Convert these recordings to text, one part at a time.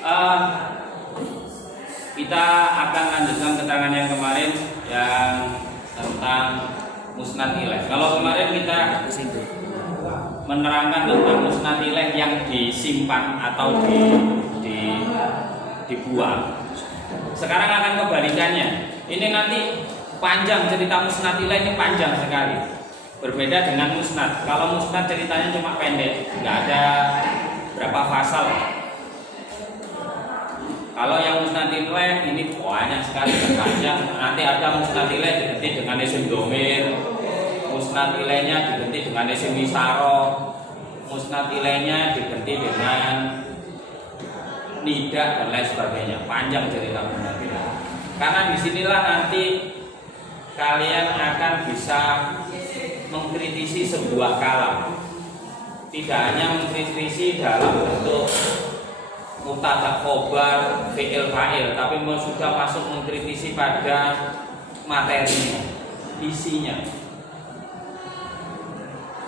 Pas. Kita akan lanjutkan keterangan yang kemarin yang tentang musnad ilaih. Kalau kemarin kita menerangkan tentang musnad ilaih yang disimpan atau dibuang. Sekarang akan kebalikannya. Ini nanti panjang cerita musnad ilaih, ini panjang sekali. Berbeda dengan musnad. Kalau musnad ceritanya cuma pendek, nggak ada berapa pasal. Kalau yang musnad ilaih ini banyak sekali, panjang. Nanti ada musnad ilaih diganti dengan isim domir, musnad ilaihnya diganti dengan isim isaro, musnad ilaihnya diganti dengan nida dan lain sebagainya. Panjang cerita musnad ilaih. Karena disinilah nanti kalian akan bisa mengkritisi sebuah kalam. Tidak hanya mengkritisi dalam bentuk mubtada khobar, fi'il fa'il, tapi sudah masuk mengkritisi pada materinya, isinya.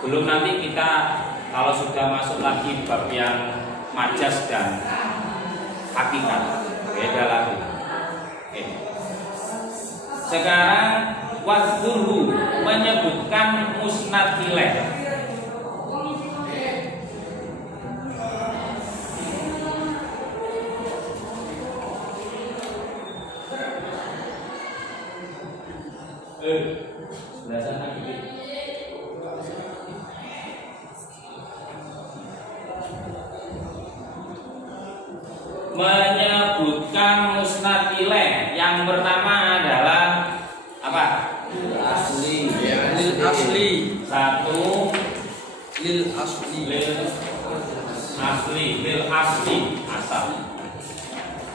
Belum nanti kita kalau sudah masuk lagi bab yang majas dan hakikat, beda lagi. Oke. Sekarang wadzurhu menyebutkan musnad ilaih. Menyebutkan musnad ilaih yang pertama adalah apa? Asli. Lil asli. Satu Lil asli. Lil asli asal.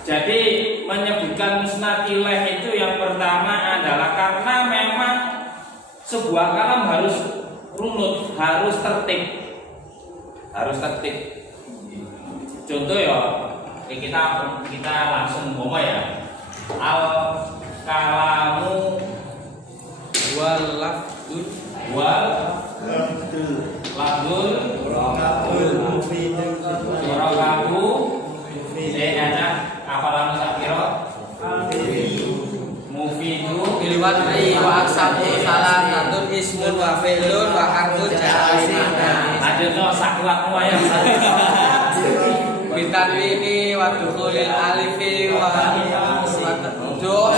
Jadi menyebutkan musnad ilaih itu yang pertama adalah karena memang sebuah kalam harus runut, harus tertib. Contoh ya, kita langsung ngomong ya. Al kalamu Wal lafdul. Warakabu Saya apalah musafiro Mufidu Bilwatri wa aksabu salah satu ismun wa fi'lun wa harfun ja'alimana. Lanjut no, sakuatmu ya. Bitanwini wa dukhulil alifi wa do.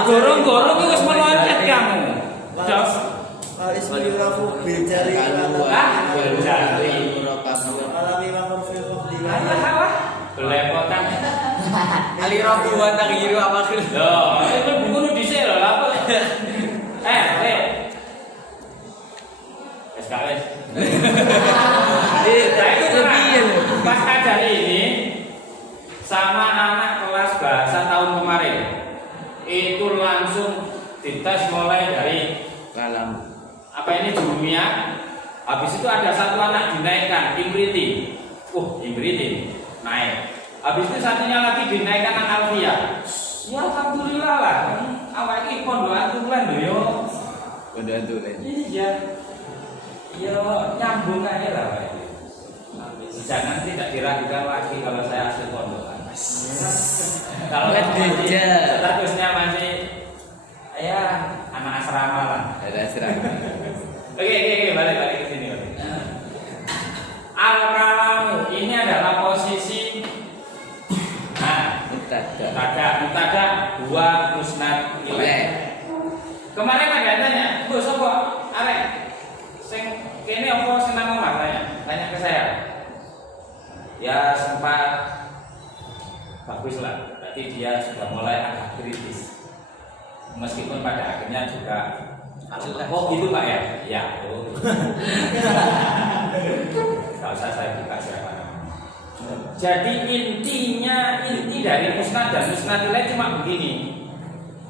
Gorong-gorong itu wis meloncat kamu. Jos. Ismul rafu bil jari Bil jari. alami wa marfu'u Belepotan. Ali rabu wa taghyiru awakhir. Loh, itu buku nu dhisik lho, lha apa? Le. SKS. Pas kajian ini sama anak kelas bahasa tahun kemarin itu langsung dites mulai dari Kalam. apa ini jurumiyah. Habis itu ada satu anak dinaikkan Imriti. Imriti naik. Habis itu satunya lagi dinaikkan Alfia. Ya alhamdulillah lah. Awak iki pondokan tulen lho yo. Pondokan tulen. Iya. Yo nyambung aja lah Pak. Jangan tidak diragukan lagi kalau saya asli pondokan. Kalau statusnya masih ya anak asrama lah. Ada asrama. Oke, balik ke sini. Al-kalamu ini adalah posisi mutada dua musnad ilaih. Kemarin ada tanya, "Bos apa arek sing kene apa senang omah?" Tanya ke saya. Ya sempat bagus lah. Berarti dia sudah mulai agak kritis. Meskipun pada akhirnya juga gitu Pak ya? Ya. Gak usah saya buka siapa namanya. Jadi inti dari musnad dan musnad ilaih cuma begini.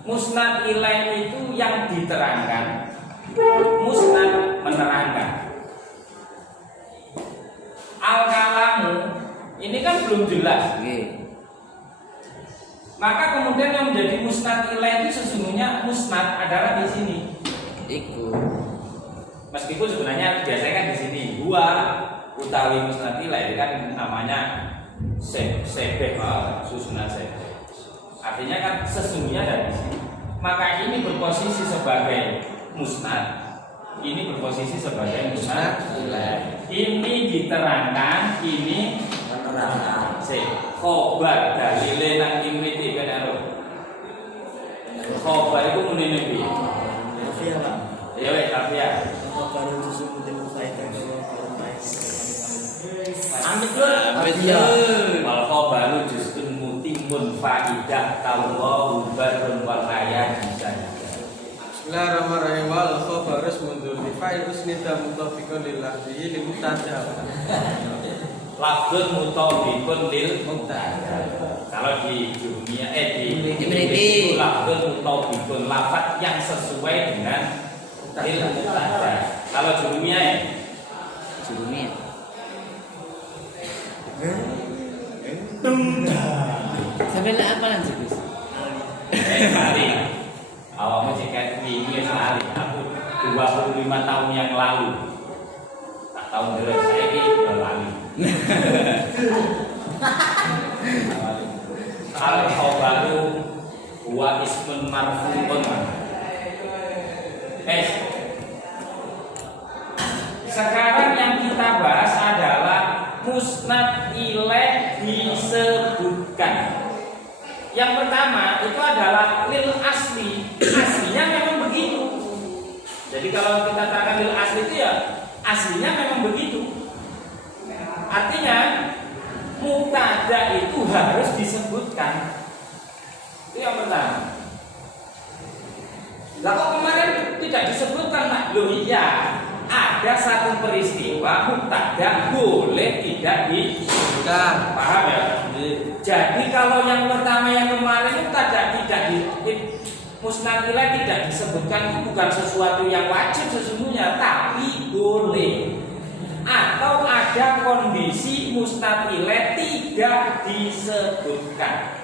Musnad ilaih itu yang diterangkan, musnad menerangkan. Al-kalamu ini kan belum jelas. Maka kemudian yang menjadi musnad ilaih itu sesungguhnya musnad adalah di sini. Meskipun sebenarnya biasanya kan di sini huwa utawi musnad ilaih kan namanya sebeh, susunan sebeh. Artinya kan sesungguhnya dari sini. Maka ini berposisi sebagai musnad. Ini berposisi sebagai musnad ilaih. Ini diterangkan, ini menerangkan. Khobar dalile nang imriti kan aro. Khobar itu muni nabi. Iya Pak. Ya wes ya. Baru susu putih faedah kalau Amit dulu. Amit ya. Wal khobaru juz'un mutimun faidah tallahu barun wal ayat bisanya. Bismillahirrahmanirrahim. Wal khabarus mundur li fa'il usnida mutafiqun lil lafzi li mubtada. Lafzun mutafiqun lil mubtada. Kalau di dunia di Imriti. lafzun mutafiqun lafaz yang sesuai dengan lil mubtada. Kalau jurumiyah Jurumiyah. Sampai lah apa lanjut Gus? kali. Awalnya jika ini sekali. Aku 25 tahun yang lalu. Tak tahun terus saya ini udah lali. Al-khobaru wa ismun marfu'un. Sekarang yang kita bahas adalah musnad ilaih disebutkan. Yang pertama itu adalah lil asli. Aslinya memang begitu. Jadi kalau kita katakan lil asli itu ya aslinya memang begitu. Artinya mubtada itu harus disebutkan. Itu yang pertama. Lah kok kemarin tidak disebutkan Pak? Loh iya, ada satu peristiwa mubtada boleh tidak disebutkan. Paham ya? Jadi kalau yang pertama yang kemarin mubtada tidak di musnad ilaih tidak disebutkan itu bukan sesuatu yang wajib sesungguhnya, tapi boleh. Atau ada kondisi musnad ilaih tidak disebutkan.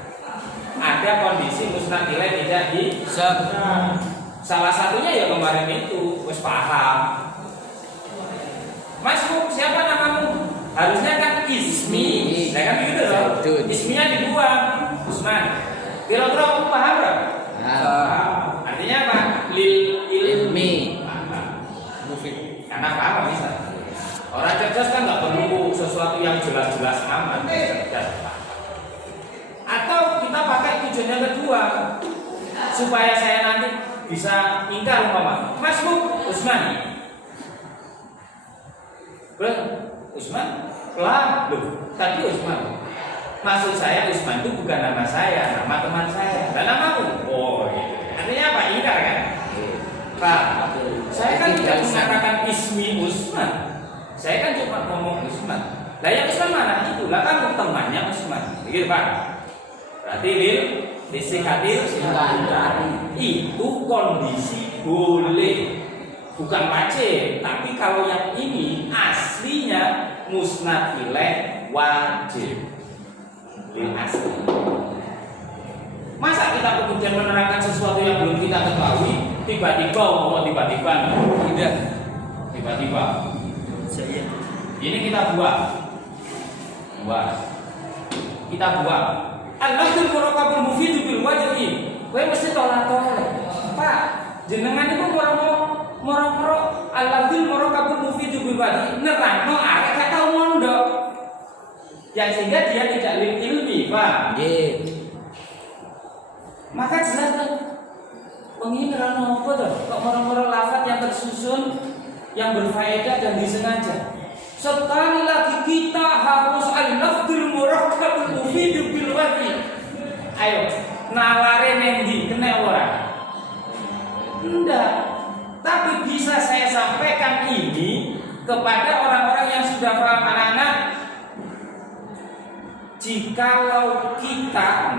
Ada kondisi musnad ilaih tidak disebutkan. Salah satunya ya kemarin itu, wis paham. Mas, siapa namamu? Harusnya kan ismi, ya kan begitu loh. Isminya dibuang, Usman. Kira-kira kamu paham nggak? Artinya apa? Lil ilmi. Karena paham bisa. Orang cerdas kan nggak perlu sesuatu yang jelas-jelas aman. Atau kita pakai tujuan yang kedua supaya saya nanti bisa ingkar umpama. Mas Usman. Usman? Lah, loh, tadi Usman. Maksud saya Usman itu bukan nama saya, nama teman saya. Dan namamu? Oh, gitu. Artinya apa? Ingkar kan? Pak, saya kan tidak mengatakan ismi Usman. Saya kan cuma ngomong Usman. Lah yang Usman mana? Itulah kan temannya Usman. Begitu Pak. Berarti disikatil itu kondisi boleh. Bukan wajib, tapi kalau yang ini aslinya musnad ilaih wajib. Asli. Masa kita kemudian menerangkan sesuatu yang belum kita ketahui, tiba-tiba tidak. Tiba-tiba. Ini kita buat. Kita buat. Al-lafzul murakkabul mufidu bil wajhi. Kowe mesti tolak-tolak. Pak, jenengan itu moro-moro al-lafzul murakkabul mufidu bil wajhi nerangno arek gak tau mondok. Yang sehingga dia tidak lil ilmi, Pak. Nggih. Maka jelas kan wengi nerangno apa to? Kok moro-moro lafaz yang tersusun yang berfaedah dan disengaja. Sekali lagi kita harus al-lafzul murakkabul mufidu bil wajhi. Ayo, nalare nendi kena ora? Enggak. Tapi bisa saya sampaikan ini kepada orang-orang yang sudah paham anak-anak. Jikalau kita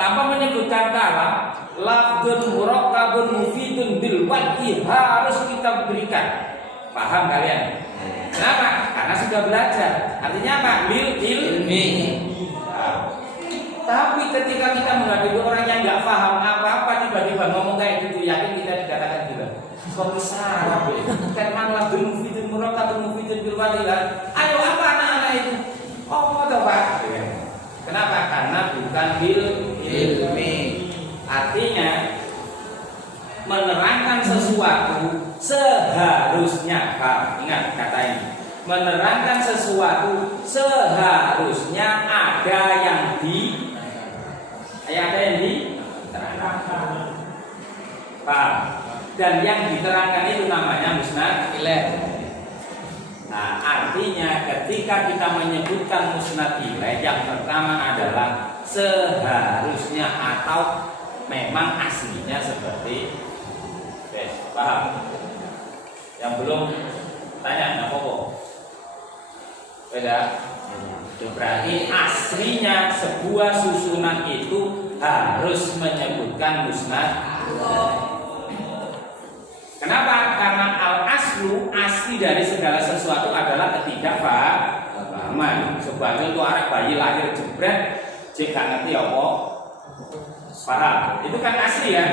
tanpa menyebutkan kalam, lafzun murakkabun mufidun bil wajhi harus kita berikan. Paham kalian? Kenapa? Karena sudah belajar. Artinya apa? Bil ilmi. Tapi ketika kita menghadapi orang yang nggak paham apa-apa tiba-tiba ngomong kayak gitu, yakin kita dikatakan gila. sebagai syarat kan malah mufidun murakatun mufidun bil wadilah. Ayo apa anak-anak itu? Oh, Pak. Kenapa? Karena bukan bil ilmi. Artinya menerangkan sesuatu seharusnya, ingat kata ini. Menerangkan sesuatu seharusnya ada yang diterangkan. Paham? Dan yang diterangkan itu namanya musnad ilaih. Nah, artinya ketika kita menyebutkan musnad ilaih, yang pertama adalah seharusnya atau memang aslinya seperti paham? Yang belum tanya nggak apa-apa. Beda. Berarti aslinya sebuah susunan itu harus menyebutkan musnad. Kenapa? Karena al-aslu, asli dari segala sesuatu adalah ketidakpahaman. Sebab itu arek bayi lahir jebret, cek gak ngerti apa? Paham? Itu kan asli ya.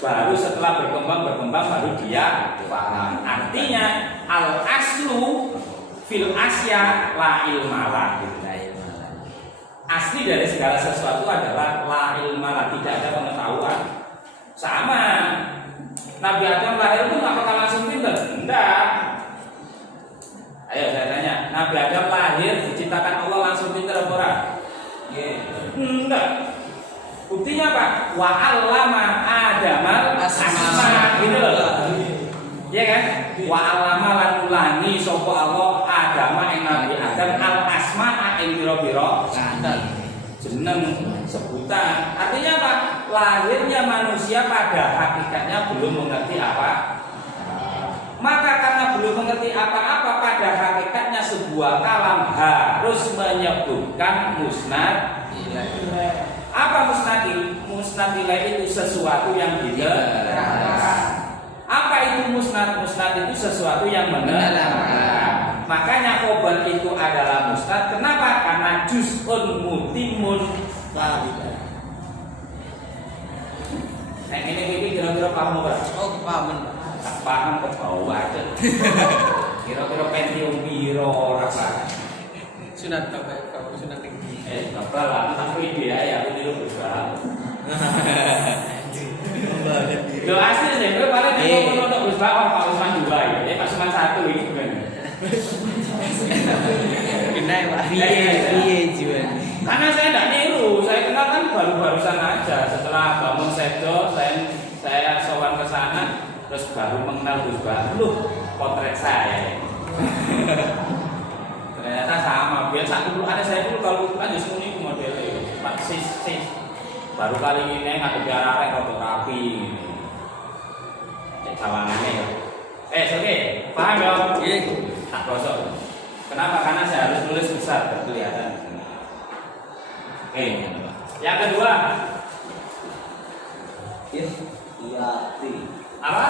Baru setelah berkembang baru dia paham. Artinya al-aslu fil asya la ilmalah. Asli dari segala sesuatu adalah la ilmalah, tidak ada pengetahuan. Sama Nabi Adam lahir itu nggak bakal langsung pinter, enggak. Ayo saya tanya, Nabi Adam lahir diciptakan Allah langsung pinter apa ora? Enggak. Buktinya apa? Wa 'allama Adamal asma, gitu loh. Iya kan? Wa 'allama lan ulangi sapa Allah Adama ing Nabi Adam al asma ing pira-pira jeneng sebutan. Artinya apa? Lahirnya manusia pada hakikatnya belum mengerti apa. Maka karena belum mengerti apa-apa, pada hakikatnya sebuah kalam harus menyebutkan musnad ilaih. Apa musnad ilaih? Musnad ilaih itu sesuatu yang diterangkan. Apa itu musnad? Musnad itu sesuatu yang menerangkan. Makanya khobar itu adalah musnad. Kenapa? Karena juz'un mutimun. Nah ini kira-kira paham apa? Oh, paham. Tak paham ke bawah aja. Kira-kira Pentium biro rasa. Sunat apa? Kamu sunat tinggi. Apa lah? Tapi dia ya aku dulu berusaha. Lo asli sih, gue paling di ngomong berusaha orang Pak Usman juga ya. Pak Usman satu ini bukan. Kenal Pak. Iya juga. Karena saya tidak niru, saya kenal kan baru-barusan aja. Setelah bangun sekdo, saya sowan ke sana, terus baru mengenal Gus Bah. Loh, potret saya. Ternyata sama. Biasa dulu ada saya dulu kalau kan justru ini modelnya Pak sis. Baru kali ini nggak arek rada rapi. Cek sawangannya ya. Oke, paham ya? Iya. Tak gosok. Kenapa? Karena saya harus nulis besar biar kelihatan. Oke, yang kedua. Ihtiyati. Apa?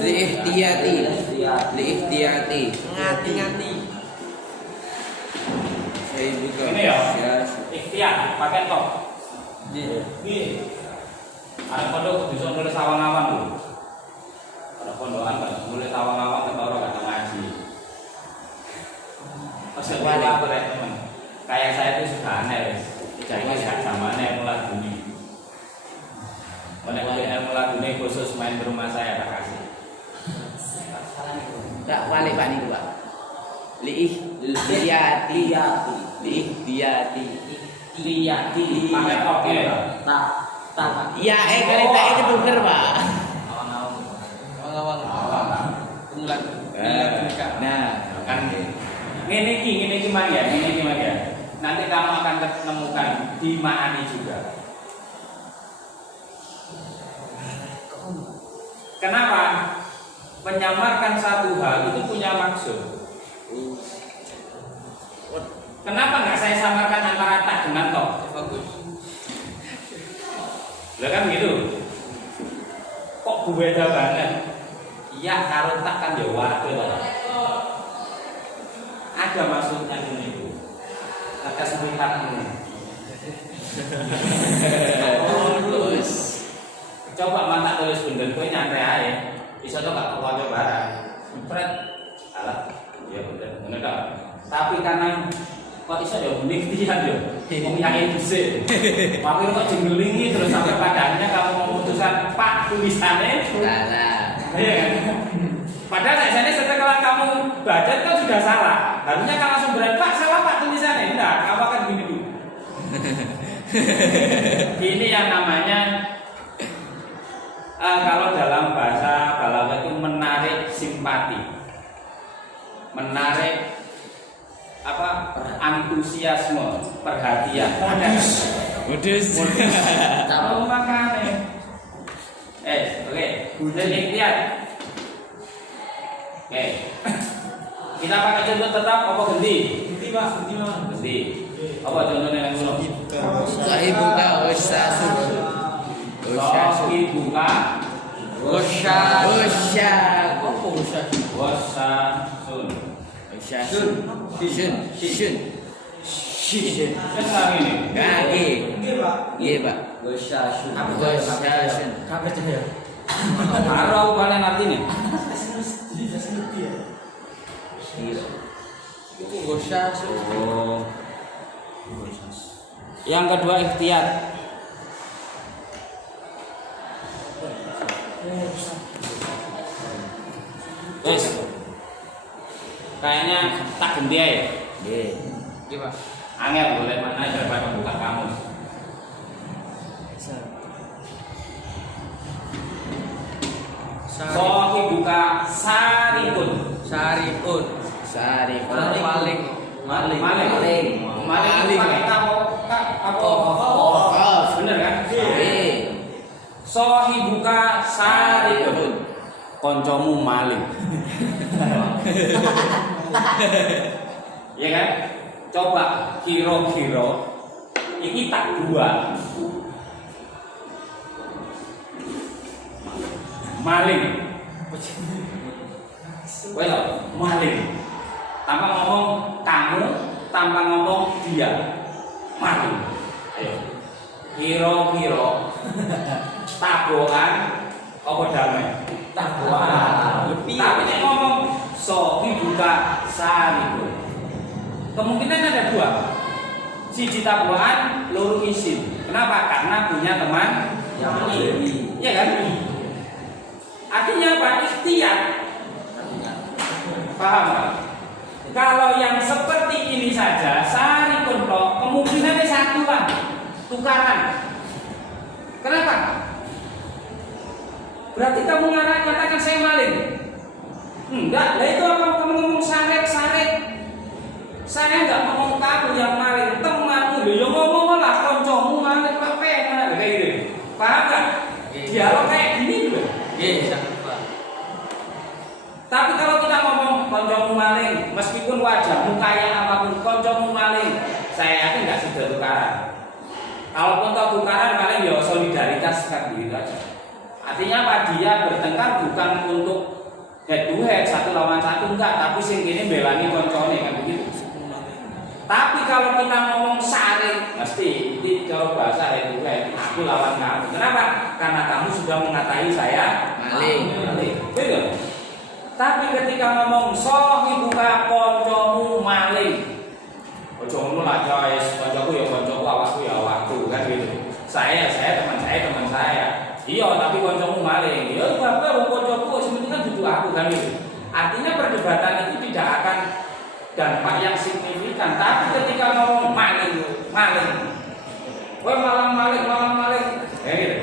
Liihtiyati. Ngati-ngati. Saya juga. Ini ya. Ikhtiar, pakai top. Iya. Ada pondok bisa nulis awang-awang dulu. Ada pondokan kan nulis awang-awang ke orang kata ngaji. Maksudnya apa ya teman? Kayak saya itu sudah aneh, jadi gak zamannya mulai bunyi. Ilmu lagunya khusus main ke rumah saya tak kasih. Tak balik Pak nih Pak. Liihtiyati. Pakai top ya. Tak. Iya, kali tak ketuker Pak. Awang-awang. Kemulan. Nah, Kan ini mang ya. Nanti kamu akan menemukan di Ma'ani juga. Kenapa? Menyamarkan satu hal itu punya maksud. Kenapa nggak saya samarkan antara tak dengan tok? Bagus. Lah kan gitu. Kok beda banget? Iya, kalau tak kan ya waduh. Ada maksudnya itu. Ada sebutannya. terus Coba mata tulis bener kowe nyantai ae. Iso to gak kok barang. Pret. Alah, ya bener. Bener kan? Tapi karena kok iso ya unik tian yo. Wong yakin dhisik. Waktu kok jenggelingi terus sampai pada akhirnya kamu memutuskan Pak tulisannya. Salah. Iya kan? Padahal biasanya setelah kamu baca kan sudah salah. Harusnya kalau langsung berat Pak salah Pak tulisannya. Enggak, kamu akan gini dulu. Ini yang namanya kalau dalam bahasa balaghah itu menarik simpati, menarik apa antusiasme, perhatian. Modus. Kalau makan oke. Jadi lihat. Oke. Kita pakai contoh tetap apa ganti? Ganti. Apa contohnya yang dulu? Sahibuka wasasun. Sahibuka wasasun. Shun. Senang ini. Kaki. Iya, Pak. Wasasun. Taruh kalian artinya. Oh. Yang kedua ikhtiar. Wes. Kayaknya tak ganti aja. Iya, Pak. Angel boleh mana daripada buka kamu. Sohi buka saripun. Maling. Bener kan? Sohi buka saripun. Koncomu maling. Ya kan? Coba kira-kira ini tak dua. Maling. Maling. Tanpa ngomong kamu, tanpa ngomong dia. Maling. Ayo. Kira-kira tabokan apa damai? Tabokan. Tapi nek ngomong sohi buka saripun. Kemungkinan ada dua. Siji tabokan, loro isin. Kenapa? Karena punya teman yang ini. Iya kan? Artinya apa? Ikhtiar. Paham Pak? Kalau yang seperti ini saja, saripun kok kemungkinannya satu lah, tukaran. Kenapa? Berarti kamu katakan saya maling? Enggak, lah itu apa kamu ngomong saret? Saya enggak ngomong kamu yang maling, temanmu lho, ya ngomong lah koncomu maling apa kayak gitu. Paham enggak? Dialog kayak gini loh. Tapi kalau kita ngomong koncomu maling, meskipun wajahmu kayak apapun koncomu maling, saya yakin nggak sudah tukaran. Kalaupun toh tukaran paling ya solidaritas kan begitu aja. Artinya apa? Dia bertengkar bukan untuk head to head satu lawan satu enggak, tapi sing ini belani koncone kan begitu. Tapi kalau kita ngomong saring, mesti ini kalau bahasa head to head, aku lawan kamu. Kenapa? Karena kamu sudah mengatai saya maling. Betul. Tapi ketika ngomong sohi buka koncomu maling, koncomu lah guys, koncoku ya koncoku, awakku ya awakku kan gitu. Saya teman saya. Iya, tapi koncomu maling. Ya bapak koncoku sebenarnya kan butuh aku kan gitu. Artinya perdebatan itu tidak akan dampak yang signifikan. Tapi ketika ngomong maling, wah maling, ya gitu.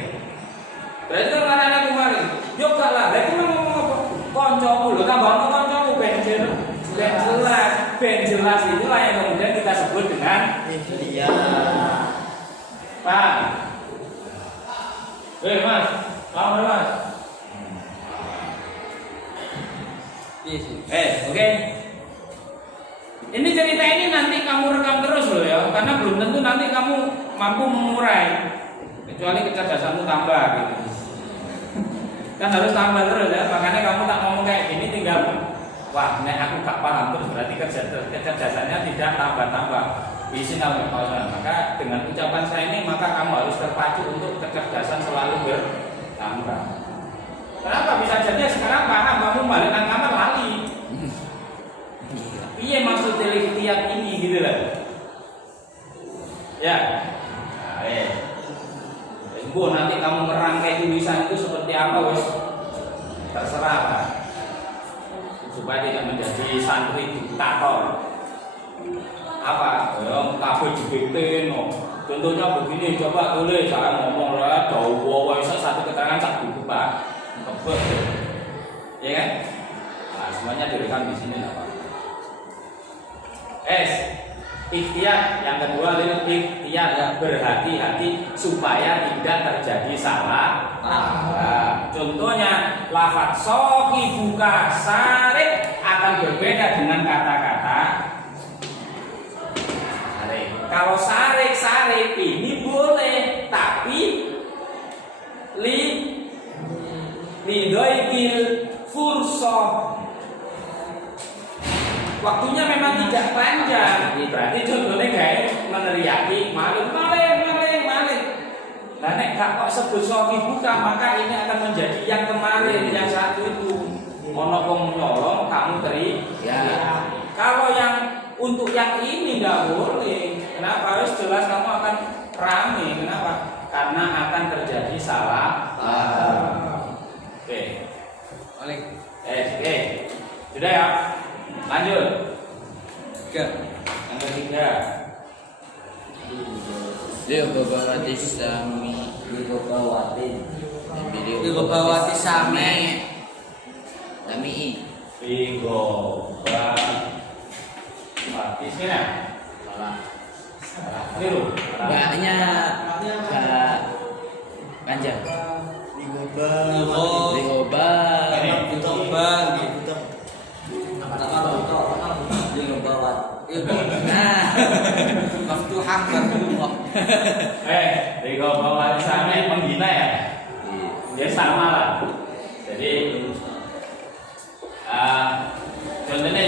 Berarti kan karena aku maling. Yo gak lah, itu ngomong apa? Koncomu lho, tambah koncomu ben jelas itulah yang kemudian kita sebut dengan ikhtiar. Pak. Mas, lama Mas. Oke. Ini cerita ini nanti kamu rekam terus loh ya, karena belum tentu nanti kamu mampu mengurai, kecuali kecerdasanmu tambah gitu. Kan harus tambah terus ya, makanya kamu tak ngomong kayak gini tinggal wah, nek aku gak paham terus berarti kecerdasannya tidak tambah-tambah. Izin aku maka dengan ucapan saya ini maka kamu harus terpacu untuk kecerdasan selalu lambat. Kenapa bisa jadi sekarang paham kamu balik nang kamar lali? Iya maksud ikhtiar ini gitu lah. Ya. Bu, nanti kamu merangkai tulisan itu seperti apa wes terserah lah. Supaya tidak menjadi santri diktator. Apa? Yang kabeh dibekten. Contohnya begini, coba tulis saya ngomong lah, jauh satu keterangan sak buku Pak. Kebet. Ya kan? Nah, semuanya direkam di sini lah Pak. Ikhtiar yang kedua itu ikhtiar berhati-hati supaya tidak terjadi salah. Contohnya lafaz sohibuka sarik akan berbeda dengan kata-kata sarik. Kalau sarik ini boleh, tapi lidoikil fursoh waktunya memang tidak panjang. Berarti contohnya kayak meneriaki maling. Nah nek gak kok sebut sohibuka, maka ini akan menjadi yang kemarin, yang satu itu ono wong nyolong kamu ya. Kalau yang untuk yang ini nggak boleh. Kenapa? Harus jelas kamu akan rame. Kenapa? Karena akan terjadi salah. Oke. Sudah ya. Lanjut. Yang ketiga. Ligobawati sami. Ligobawati sami. Sami. Ligobawati sini. Salah. Keliru. Baknya panjang. Ligoba. Maftuhah marfu'ah. Ligobawati sami menghina ya. Dia sama lah. Jadi contohnya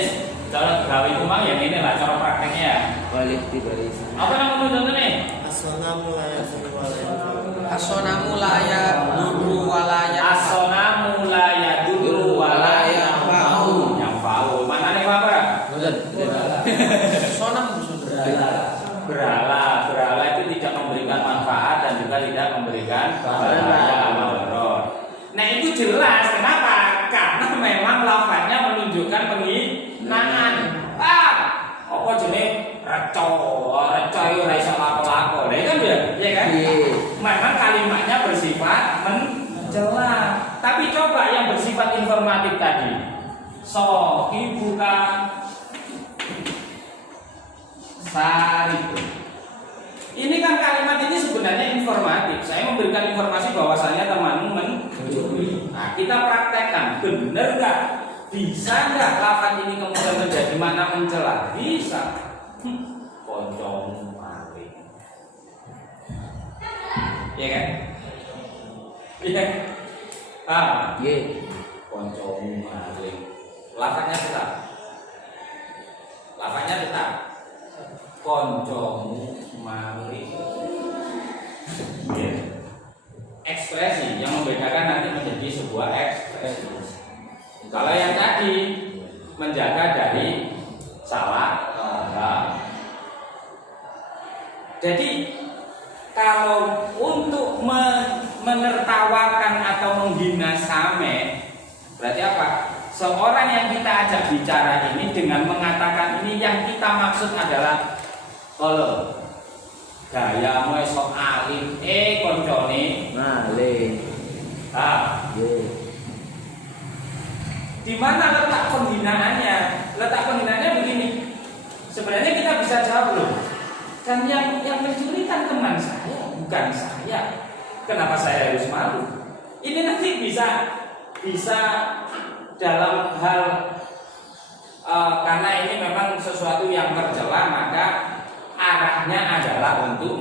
cara gawe rumah yang ini lah cara prakteknya. Balik di barisan. Apa namanya contohnya? Asonamu la yadurru walaya Fa'u. Yang fa'u. Mana nih apa? Sonam Berhala itu tidak memberikan manfaat dan juga tidak memberikan bahaya atau darurat. Nah itu jelas kenapa? Karena memang lafaznya menunjukkan penghinaan. Apa jenis reco itu rasa lapo-lapo, kan ya kan? Memang kalimatnya bersifat mencela. Tapi coba yang bersifat informatif tadi, sohibuka sarik. Ini kan kalimat ini sebenarnya informatif. Saya memberikan informasi bahwasanya temanmu mencuri. Nah, kita praktekkan, benar nggak? Bisa nggak lafaz ini kemudian menjadi mana mencela? Bisa. Koncomu maling. Iya kan? Iya. Iya. Koncomu maling. Lafaznya tetap. Koncomu maling. Ekspresi yang membedakan nanti menjadi sebuah ekspresi. Kalau yang tadi menjaga dari salah. Jadi kalau untuk menertawakan atau menghina Same, berarti apa? Seorang yang kita ajak bicara ini dengan mengatakan ini yang kita maksud adalah kalau gayamu sok alim, koncone Maling. Di mana letak penghinaannya? Letak penghinaannya begini. Sebenarnya kita bisa jawab loh. Kan yang mencuri kan teman saya, bukan saya. Kenapa saya harus malu? Ini nanti bisa dalam hal karena ini memang sesuatu yang tercela, maka arahnya adalah untuk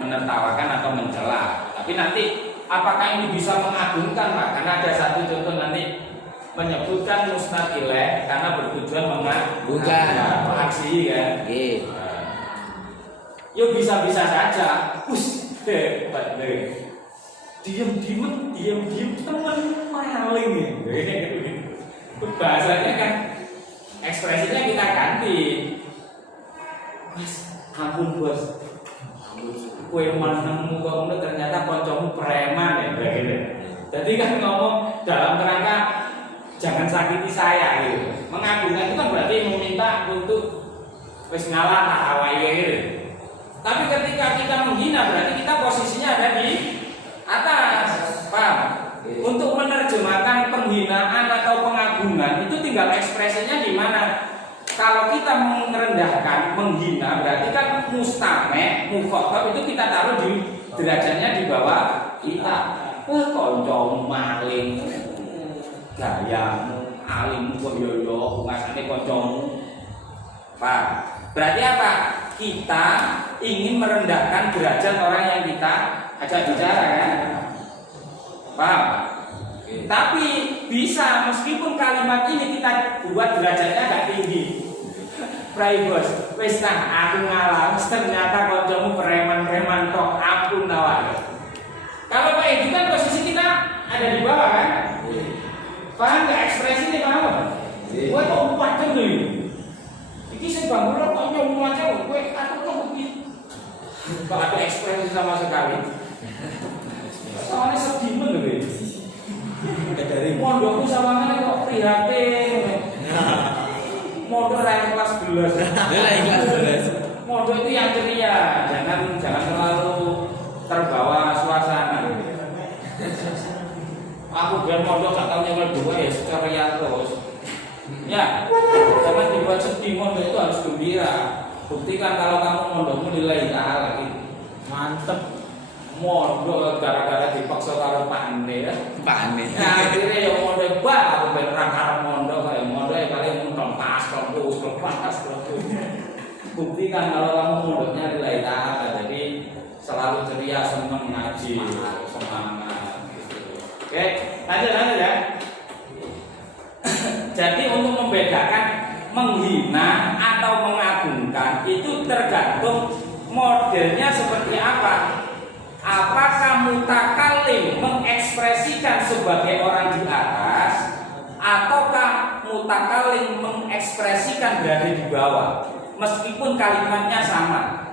menertawakan atau mencela. Tapi nanti apakah ini bisa mengagungkan, Pak? Karena ada satu contoh nanti menyebutkan musnad ilaih karena bertujuan mengagungkan aksi kan. Yo bisa-bisa saja. Hebat deh. Diam temen maling ya. Bahasanya kan ekspresinya kita ganti. Mas, ampun bos. Kue menemu kok ngono ternyata kancamu preman ya gitu. Jadi kan ngomong dalam kerangka jangan sakiti saya gitu. Mengagungkan itu kan berarti meminta untuk wis ngalah lah awake gitu. Tapi ketika kita menghina berarti kita posisinya ada di atas, paham? Untuk menerjemahkan penghinaan atau pengagungan itu tinggal ekspresinya di mana. Kalau kita merendahkan, menghina berarti kan mustame, mukhotob itu kita taruh di derajatnya di bawah kita. Kancamu maling, gayamu alim kok yo ngasane kancamu. Pak, berarti apa? Kita ingin merendahkan derajat orang yang kita ajak bicara kan? Paham? Tapi bisa meskipun kalimat ini kita buat derajatnya agak tinggi. Prai bos, wis nah aku ngalah, ternyata kancamu preman-preman tok, ampun nawar. Kalau kayak gitu kan posisi kita ada di bawah kan? Paham nggak ekspresi ini paham? Gue kok padahal nih. Iki sing bangun kok nyomu aja, gue aku kok begitu. Gak ada ekspresi sama sekali. Soalnya sedih banget dari mondokku sawangannya kok prihatin. Mondok yang kelas 11. Mondok itu yang ceria, jangan terlalu terbawa suasana. Aku biar mondok gak tahu nyekel dua ya ceria terus. Ya, jangan dibuat sedih, mondok itu harus gembira. Buktikan kalau kamu mondokmu nilai A lagi. Mantep. Mondok gara-gara dipaksa karo Pak Ane ya. Pak Ane. Nah, akhirnya ya mondok bah, aku ben ra karep mondok kaya mondok ya paling pas terus. Buktikan kalau kamu mondoknya nilai A, jadi selalu ceria, senang ngaji, semangat gitu. Oke, lanjut ya. Jadi untuk membedakan menghina atau mengagungkan itu tergantung modelnya seperti apa. Apakah mutakalim mengekspresikan sebagai orang di atas, ataukah mutakalim mengekspresikan berada di bawah, meskipun kalimatnya sama.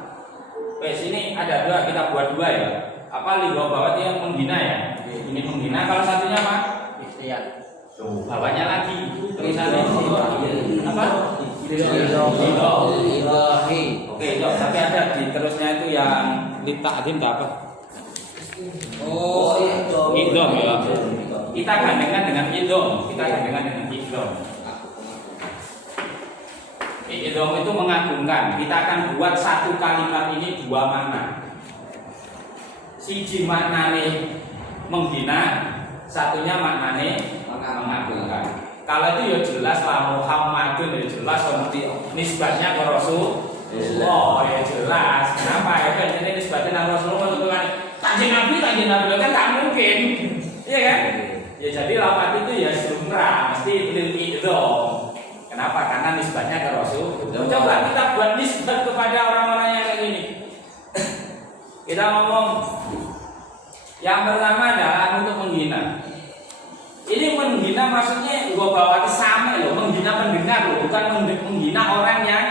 Wes ini ada dua, kita buat dua ya. Apa li bawah yang menghina ya? Ini menghina, kalau satunya apa? Iya. Tuh, bawahnya lagi. Tulisannya apa? Ilahi. Oke, tapi ada di terusnya itu yang litakdim apa? Oh, idom ya. Kita gandengkan dengan idom. Idom itu mengagungkan. Kita akan buat satu kalimat ini dua makna. Siji maknane menghina, satunya maknane mengagungkan. Kalau itu ya jelas lah Muhammadun ya jelas nisbatnya ke Rasul. Oh ya jelas. Kenapa ya kan ini nisbatnya ke Rasulullah itu kan Kanjeng Nabi kan tak mungkin. Iya kan? Ya jadi lafaz itu ya lumrah, mesti lil idhom. Kenapa? Karena nisbatnya ke Rasul. Coba kita buat nisbat kepada orang-orang yang kayak gini. Kita ngomong yang pertama adalah untuk menghina. Ini menghina maksudnya gua bawa sama loh, menghina pendengar loh, bukan menghina orang yang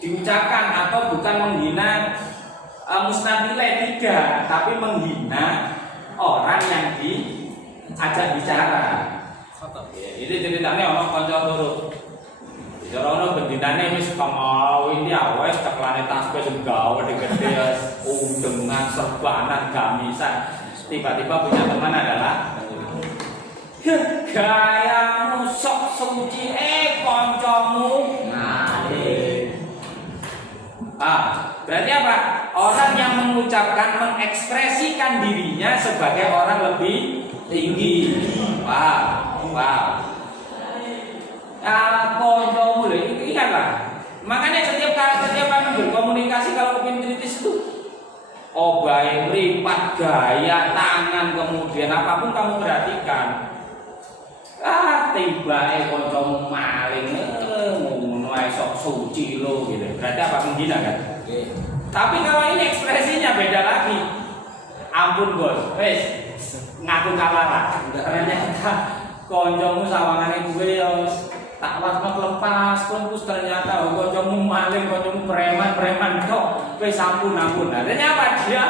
diucapkan atau bukan menghina musnad nilai 3, tapi menghina orang yang diajak bicara. Ini ceritanya orang kanca turu. Bicara ono bendinane wis kemau ini awes teklane tasbih sing gawe gede undengan serbanan gamisan. Tiba-tiba punya teman adalah gayamu sok suci kancamu ngalir. Berarti apa? Orang yang mengucapkan, mengekspresikan dirinya sebagai orang lebih tinggi. Wow. Kancamu lho, ingatlah. Makanya setiap kali berkomunikasi kalau pintritis itu obai, meripat, gaya, tangan, kemudian apapun kamu perhatikan. Tiba kancamu maling, ngono ae sok suci lo gitu. Berarti apa menghina kan? Tapi kalau ini ekspresinya beda lagi. Ampun bos, wes ngaku kalah lah. Ternyata koncomu sawangane kuwi yo tak wasno lepas terus ternyata koncomu maling, koncomu preman kok wis ampun. Ternyata dia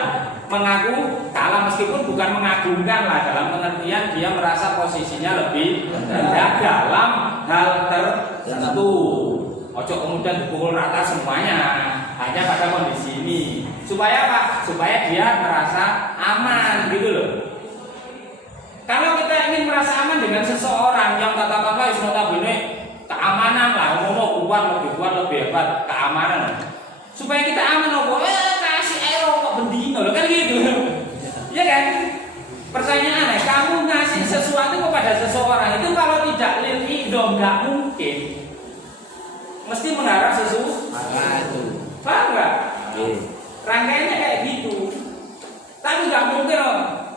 mengaku kalah meskipun bukan mengagumkan lah, dalam pengertian dia merasa posisinya lebih rendah dalam hal tertentu. Ojo kemudian dipukul rata semuanya, hanya pada kondisi ini. Supaya apa? Supaya dia merasa aman gitu loh. Kalau kita ingin merasa aman dengan seseorang yang katakanlah notabene keamanan lah, ngomong lebih kuat, lebih hebat, keamanan. Supaya kita aman loh, kasih air kok bendino loh kan gitu. Iya kan? Pertanyaan kamu ngasih sesuatu kepada seseorang itu kalau tidak lil'idom nggak mungkin. Mesti mengharap sesuatu. Paham nggak? Rangkaiannya kayak gitu. Tapi nggak mungkin loh.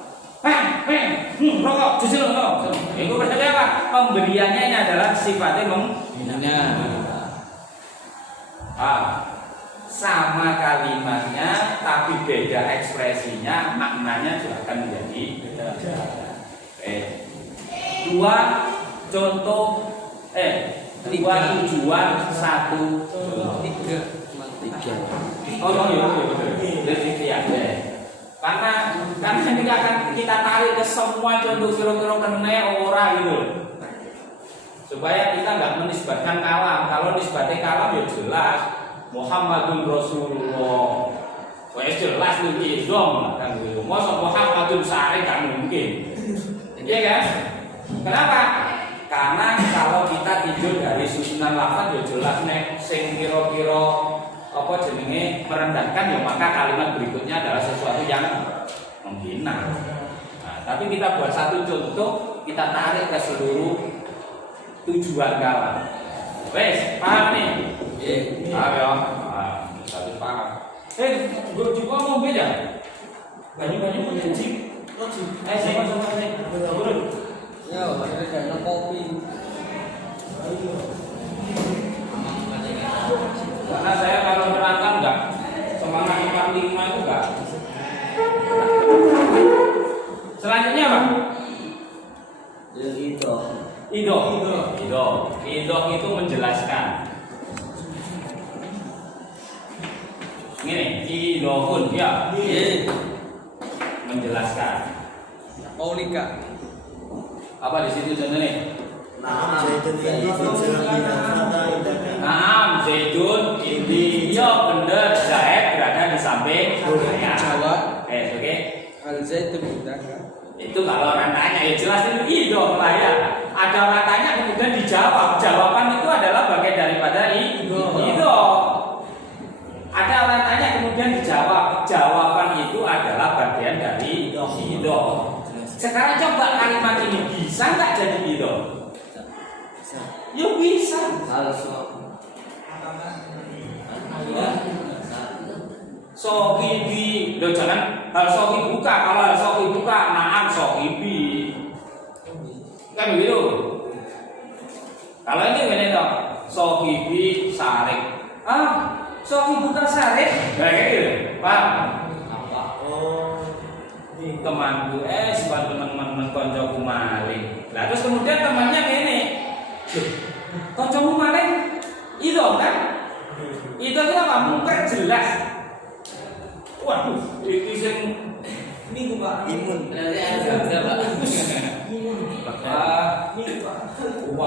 Rokok, jujur rokok. Itu berarti apa? Pemberiannya ini adalah sifatnya menghina. Sama kalimatnya, tapi beda ekspresinya, maknanya juga akan menjadi beda. Dua contoh, dua tujuan, satu tiga. Oh iya. Karena ini akan kita tarik ke semua contoh kira-kira kena orang gitu, supaya kita nggak menisbatkan kalam. Kalau nisbatnya kalam ya jelas Muhammadun Rasulullah. Wah jelas nih dong kan gitu. Masa Muhammadun sare kan mungkin. Iya kan? Kenapa? Karena kalau kita tidur dari susunan lafaz ya jelas nek sing kira-kira apa jenenge merendahkan ya maka kalimat berikutnya adalah sesuatu yang menghina. Nah, tapi kita buat satu contoh, kita tarik ke seluruh tujuan kalam. Wes, paham nih? Paham ya? Satu paham. Gue juga mau beda. Banyak-banyak punya jeep. Sama-sama nih. Turun. Ya, ada kopi. Karena saya kalau berangkat enggak semangat 45 itu enggak. Selanjutnya apa? Idoh itu menjelaskan. Ini idohun ya. Menjelaskan. Paulika. Apa di situ contohnya? Naam Zaidun indi. Ya bener, Zaid berada di samping saya. Jawab. Oke. Al Zaidun bidaka. Itu kalau orang tanya ya jelas itu idoh lah ya. Ada orang tanya kemudian dijawab. Jawaban itu adalah bagian daripada idoh. Ada orang tanya kemudian dijawab. Jawaban itu adalah bagian dari idoh. Sekarang coba kalimat ini bisa nggak jadi idoh? Ya bisa. Sohibi, lo jangan hal sohi buka. Kalau hal sohi buka, naam sohibi. Kan begitu. Kalau ini dong, sohibi sarik. Sohi buka sarik. Kayak gitu, paham? Temanku, sebab teman-teman koncoku maling. Lah terus kemudian temannya gini. Koncomu maling, itu kan? Itu apa? Mungkin jelas. Waduh, itu sing minggu Pak. Imun.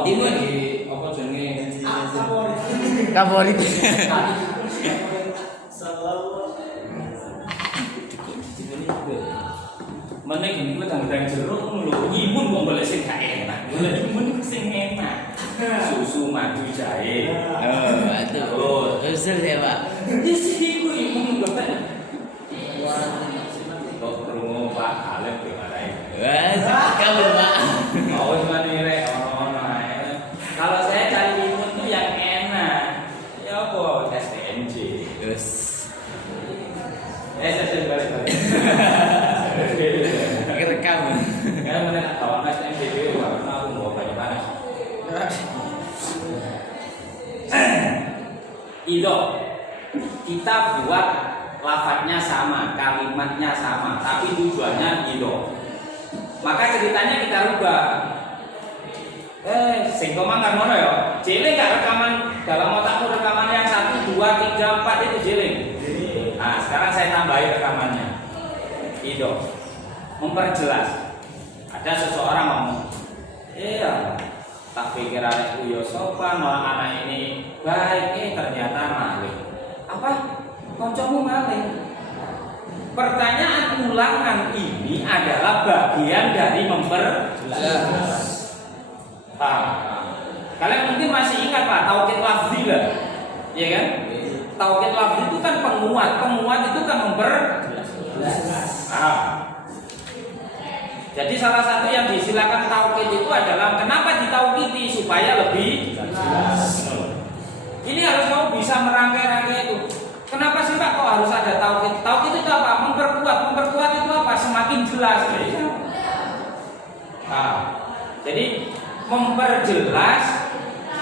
Imun apa jenenge? Favorit. Mana gini gue tanggung jeruk lu imun kok boleh sing gak enak. Imun sing enak. Susu madu jahe. Oh, usul ya Pak. Di sini gue imun gue. Kok krungu Pak Alif dimarahin. Kamu Pak. Awas manire kalau saya cari imun tuh yang enak. Ya apa tes TNJ. Terus. Saya balik. Rekam. Karena mana kawan tes TNJ karena aku mau banyak panas. Idoh, kita buat lafadznya sama, kalimatnya sama, tapi tujuannya idoh. Maka ceritanya kita rubah. Sing komang kan ngono ya. Jeling gak rekaman dalam otakmu rekaman yang 1, 2, 3, 4 itu jeling. Nah, sekarang saya tambahin rekamannya. Itu memperjelas. Ada seseorang ngomong, iya, tak pikir anakku yo sopan, anak ini baik, ternyata maling. Apa? Koncomu maling? Pertanyaan ulangan ini adalah bagian dari memperjelas. Paham? Kalian mungkin masih ingat Pak, taukid lafzi lah, ya kan? Taukid lafzi itu kan penguat itu kan memperjelas. Jadi salah satu yang disilakan taukid itu adalah kenapa ditaukidi supaya lebih jelas. Ini harus kamu bisa merangkai-rangkai itu. Kenapa sih Pak kok harus ada taukid? Taukid itu apa? Memperkuat itu apa? Semakin jelas. Jadi memperjelas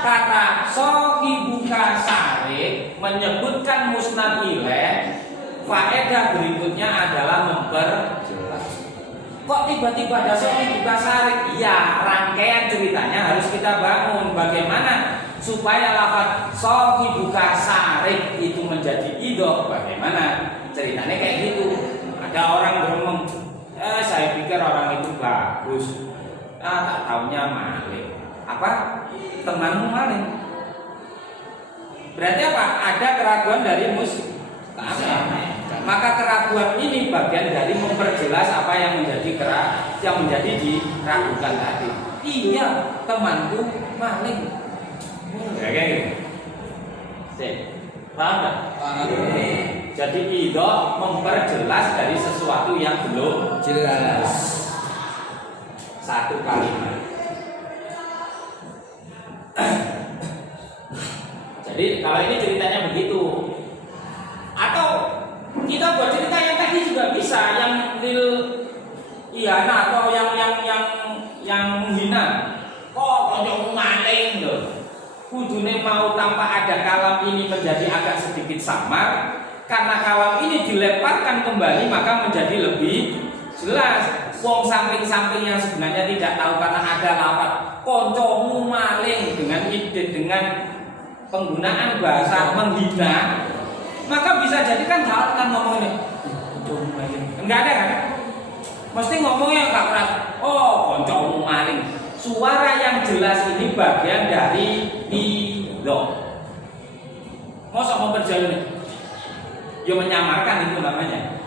kata sohibuka sarik menyebutkan musnad ilaih. Faedah berikutnya adalah memperjelas. Kok tiba-tiba ada sohibuka sarik? Ya, rangkaian ceritanya harus kita bangun. Bagaimana supaya lafaz sohibuka sarik itu menjadi idhof? Bagaimana ceritanya kayak gitu? Ada orang ngomong, saya pikir orang itu bagus. Tak taunya maling. Apa? Temanmu maling. Berarti apa? Ada keraguan dari maka keraguan ini bagian dari memperjelas apa yang menjadi diragukan tadi. Iya, temanku maling. Ya kayak gitu. Paham nggak? Jadi idhof memperjelas dari sesuatu yang belum Jelas. Satu kalimat. Jadi kalau ini ceritanya begitu. Atau kita buat cerita yang tadi juga bisa, yang lil iyana atau yang menghina. Oh, koncomu maling loh. Kudune mau tanpa ada kalam ini menjadi agak sedikit samar. Karena kalam ini dilemparkan kembali maka menjadi lebih jelas. Wong samping-samping yang sebenarnya tidak tahu karena ada lafaz koncomu maling dengan penggunaan bahasa menghina, maka bisa jadi kan ngomong ini koncomu maling. Enggak ada kan? Mesti ngomongnya enggak keras. Oh, koncomu maling. Suara yang jelas ini bagian dari idhof. Masa mau berjalan? Ya menyamarkan itu namanya.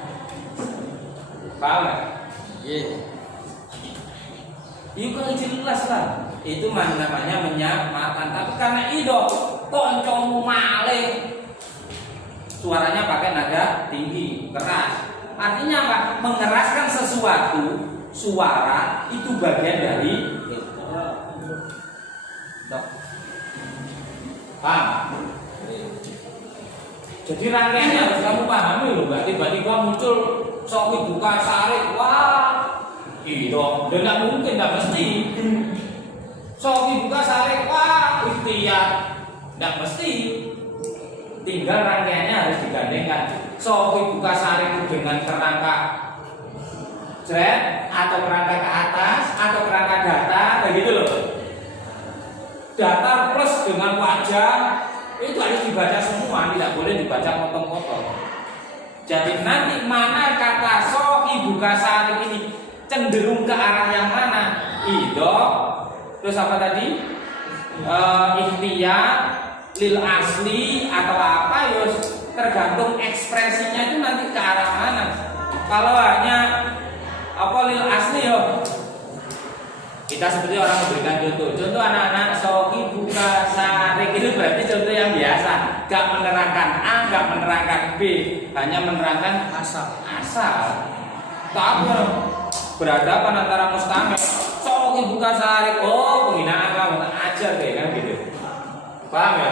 Paham enggak? Itu kan jelas lah. Itu namanya menyamarkan. Tapi karena idhof, koncomu maling, suaranya pakai nada tinggi, keras. Artinya apa? Mengeraskan sesuatu. Suara itu bagian dari paham? Jadi rangkaiannya harus kamu pahami loh. Gak tiba-tiba muncul sohibuka sarik, wah idhof, tidak mungkin, tidak mesti. Sohibuka sarik, wah ikhtiar, tidak mesti. Tinggal rangkaiannya harus digandengkan. Sohibuka sarik dengan kerangka jret atau kerangka ke atas atau kerangka datar, begitu loh. Datar plus dengan wajah itu harus dibaca semua, tidak boleh dibaca potong-potong. Jadi nanti mana kata sohibuka sarik ini cenderung ke arah yang mana? Idhof, terus apa tadi? Ikhtiar, lil asli atau apa? Yus tergantung ekspresinya itu nanti ke arah mana. Kalau hanya apa lil asli yo, kita seperti orang memberikan contoh anak-anak sohibuka sarik itu berarti contoh yang biasa, gak menerangkan A, gak menerangkan B, hanya menerangkan asal. Tak berhadapan antara mustamil, sohibuka sarik, oh penghinaan kamu ajar kayak kan gitu. Paham ya?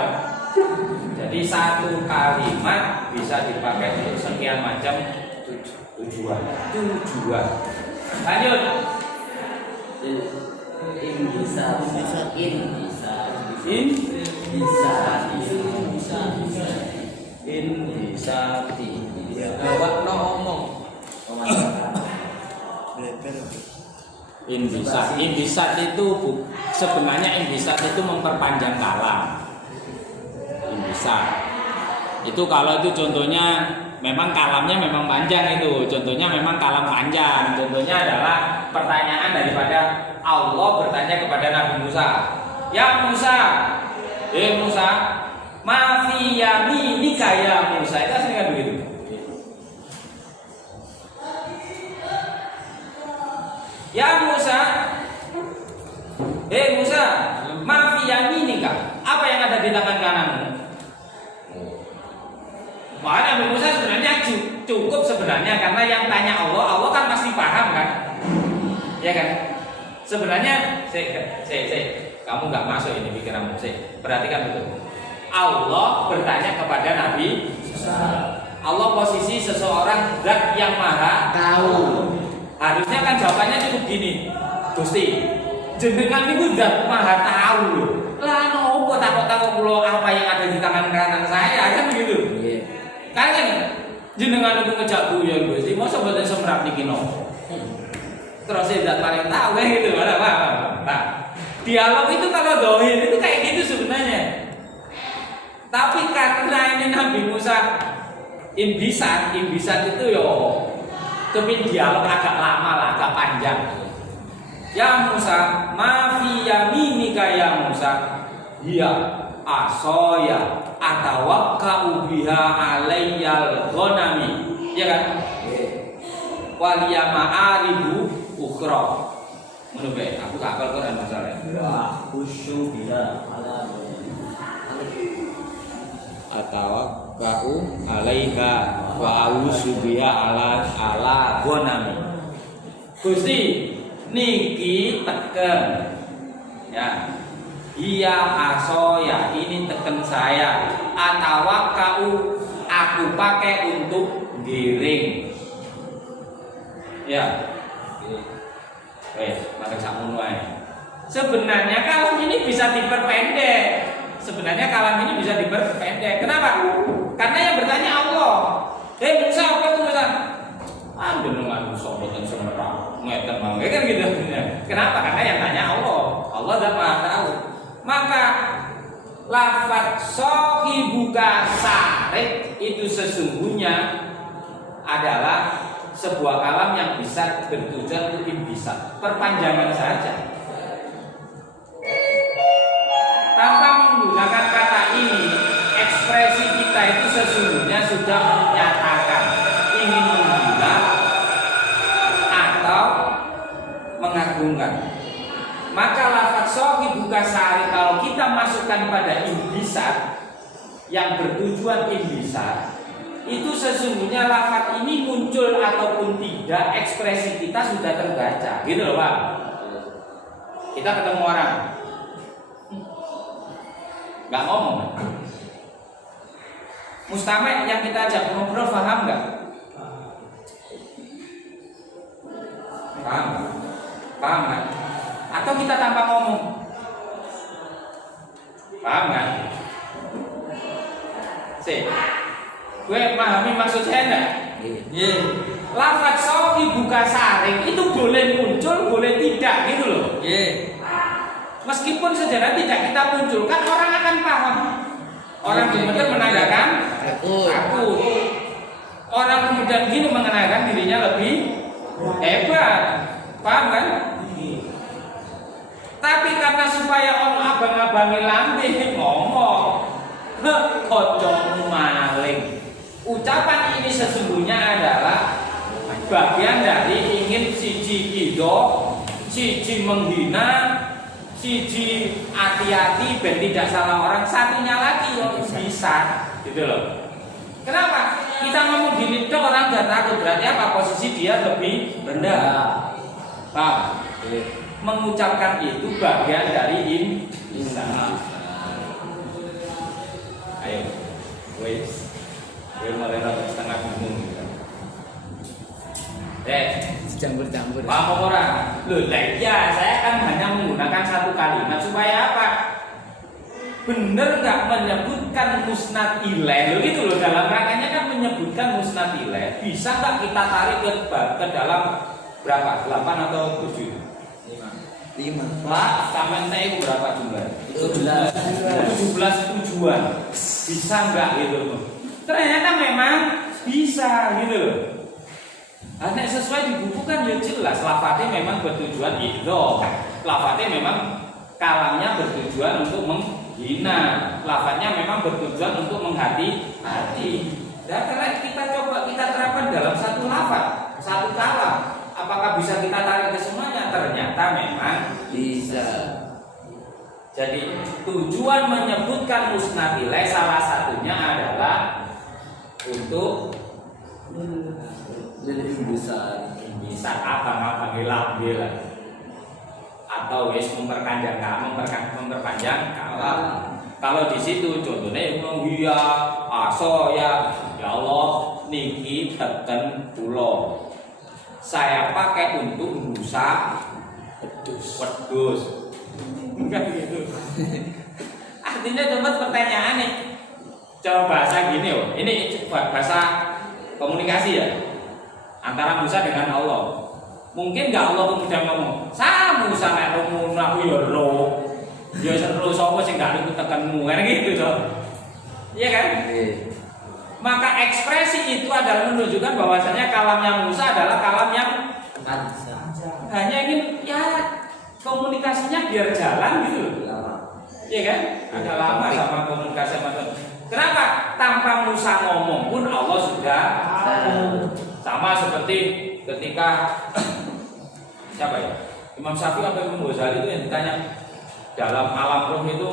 Jadi satu kalimat bisa dipakai untuk sekian macam tujuan. Lanjut. Imbisat itu sebenarnya imbisat itu memperpanjang kalam. Imbisat itu kalau itu contohnya memang kalamnya memang panjang itu. Contohnya memang kalam panjang. Contohnya adalah pertanyaan daripada Allah bertanya kepada Nabi Musa. Ya Musa, Musa, ma fi yaminika ya Musa. Itu aslinya kan begitu. Ya Musa, Musa, ma fi yaminika. Apa yang ada di tangan kananmu? Makanya Nabi Musa sebenarnya cukup sebenarnya karena yang tanya Allah kan pasti paham kan? Ya kan? Sebenarnya, kamu nggak masuk ini pikiranmu, perhatikan betul. Allah bertanya kepada Nabi Musa. Allah posisi seseorang zat yang maha Tahu. Harusnya kan jawabannya cukup gini, Gusti, jenengan itu zat maha tahu loh. Lah nopo takut kula apa yang ada di tangan kanan saya kan begitu. Iya. Kan jenengan itu ngejak guyon Gusti, masa boten semrap niki nopo. Terus zat paling tahu gitu, Pak. Nah, dialog itu kalau dohir itu kayak gitu sebenarnya. Tapi karena ini Nabi Musa imbisat itu kepin dialog agak lama lah, agak panjang. Ya Musa, ma fi yaminika ya Musa? Iya, asoya atawakkau biha alayyal ghanami. Ya kan? Waliya ma'aribu ukhra. Ngono bae, aku gak hafal Quran masalah. Wa khusyu biha ala Atawakkau alaiha wa auzu biha ala ghanami. Gusti, niki teken. Ya. Iya asoya, ini teken saya. Atawakkau, aku pakai untuk giring. Ya. Masak sakmono ae. Sebenarnya kalam ini bisa diperpendek. Kenapa? Karena yang bertanya Allah. Musa, apa itu Musa? Jenengan Musa boten semera. Ngeten mangke kan gitu. Kenapa? Karena yang tanya Allah. Allah zat Maha tahu. Maka lafaz sahibuka sarik itu sesungguhnya adalah sebuah kalam yang bisa bertujuan untuk imbisat, perpanjangan saja. Tanpa menggunakan kata ini, ekspresi kita itu sesungguhnya sudah menyatakan ingin menghina atau mengagungkan. Maka lafaz sahibuka sarik kalau kita masukkan pada imbisat yang bertujuan imbisat, itu sesungguhnya lafaz ini muncul ataupun tidak, ekspresi kita sudah terbaca, gitu loh Pak. Kita ketemu orang, nggak ngomong, Mustame yang kita ajak ngobrol paham nggak? Paham kan? Atau kita tanpa ngomong, paham kan? Gue pahami maksud saya enggak? Iya. Lafaz sahibuka saring itu boleh muncul, boleh tidak gitu loh. Iya. Meskipun sejarah tidak kita munculkan, orang akan paham. Orang kemudian menandakan takut. Orang kemudian gini mengenalkan dirinya lebih hebat. Paham kan? Tapi karena supaya orang abang-abangi lambe ngomong, kocok maling. Ucapan ini sesungguhnya adalah bagian dari ingin siji kido, siji menghina, siji hati-hati ben tidak salah orang. Satunya lagi yang bisa, gitu loh. Kenapa? Kita ngomong gini tuh orang gak takut, berarti apa? Posisi dia lebih rendah. Paham? Mengucapkan itu bagian dari bisa. Ayo, wait. Gue mulai rada setengah bingung gitu. Campur-campur. Paham orang? Loh, ya saya kan hanya menggunakan satu kalimat supaya apa? Bener nggak menyebutkan musnad ilaih? Loh gitu loh, dalam rangkanya kan menyebutkan musnad ilaih. Bisa nggak kita tarik ke dalam berapa? 8 atau 7? 5. Pak, sampai nek itu berapa jumlah? 17 tujuan. Bisa nggak gitu? Ternyata memang bisa gitu. Nek sesuai di buku kan ya jelas lafadznya memang bertujuan itu. Lafadznya memang kalamnya bertujuan untuk menghina. Lafadznya memang bertujuan untuk menghati-hati. Dan karena kita coba kita terapkan dalam satu lafadz, satu kalam, apakah bisa kita tarik ke semuanya? Ternyata memang Bisa. jadi tujuan menyebutkan musnad ilaih salah satunya adalah untuk bisa abang-abang hilang atau wis memperpanjang kalam. Kalau di situ contohnya iya aso ya Allah niki teken pulau. Saya pakai untuk rusak wedus. Enggak gitu. Artinya tempat pertanyaan nih. Coba bahasa gini oh. Ini bahasa komunikasi ya. Antara Musa dengan Allah. Mungkin enggak Allah kemudian ngomong, "Sa Musa nek rumun aku ya ro." Ya seru sapa sing gak ikut tekanmu. Kan gitu toh. Iya kan? Maka ekspresi itu adalah menunjukkan bahwasanya kalamnya Musa adalah kalam yang hanya ingin ya komunikasinya biar jalan gitu. Iya kan? Agak lama sama komunikasi sama Tuhan. Kenapa? Tanpa Musa ngomong pun Allah sudah sama seperti ketika siapa ya? Imam Syafi'i atau Imam Ghazali itu yang ditanya dalam alam roh itu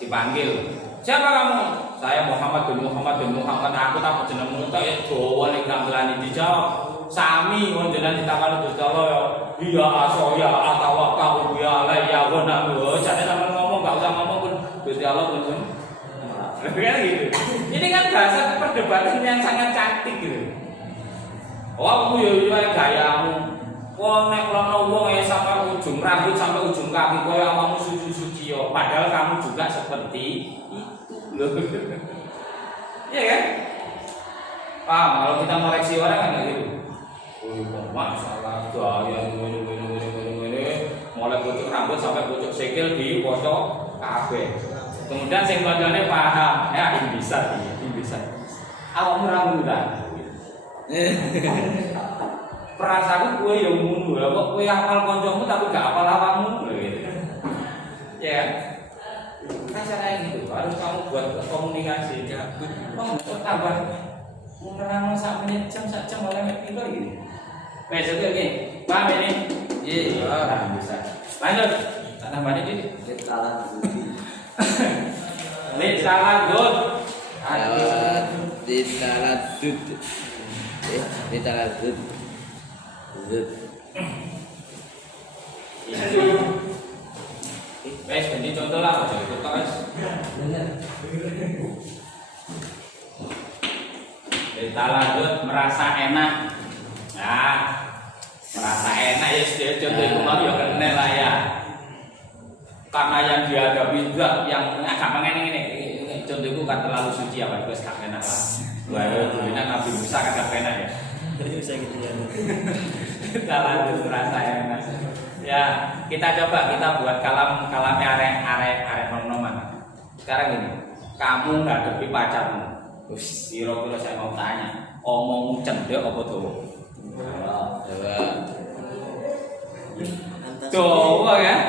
dipanggil. Siapa kamu? Saya Muhammad bin Muhammad bin Muhammad. Aku tak jenengmu tok ya Jawa nek gamelan dijawab. Sami wong jenengan ditakoni Gusti Allah ya. Iya asoya atawakka ya la ya wana. Jane sampeyan ngomong enggak usah ngomong pun Gusti Allah pun. Kan gitu. Ini kan bahasa perdebatan yang sangat cantik gitu. Oh, aku ya gayamu. Wong nek krono wong ya sampai ujung rambut sampai ujung kaki koyo awakmu suci-suci yo. Padahal kamu juga seperti itu loh. Iya kan? Paham kalau kita ngoreksi orang kan kayak gitu. Oh, masalah gaya ngene mulai pucuk rambut sampai pucuk sikil di pojok kabeh. Kemudian sing kancane paham, ya ini bisa. Awakmu ra murah. Perasaan gue yang ngono lho kok kowe hafal kancamu tapi gak hafal awakmu lho gitu. Ya. Rasanya gitu, harus kamu buat komunikasi gabut. Oh, tambah menerangno sak menit jam oleh mek pinter gitu. Wes oke. Paham ini? Iya, bisa. Lanjut. Tak tambahnya ini. Lek salah good. Ditaladud. Wes ganti contoh lah aja itu guys. Ditaladud merasa enak. Nah, merasa enak ya sudah contoh itu mau ya kena lah ya. Karena yang dihadapi juga yang agak mengenai ini contoh itu kan terlalu suci apa itu gak enak lah. Wah, dulunya Nabi Musa kagak enak ya. Bisa gitu ya. Kita lanjut merasa enak. Ya, kita coba kita buat kalamnya arek noman. Sekarang ini, kamu ngadepi pacarmu. Kira-kira saya mau tanya, omongmu cendek apa tuh? Coba kan?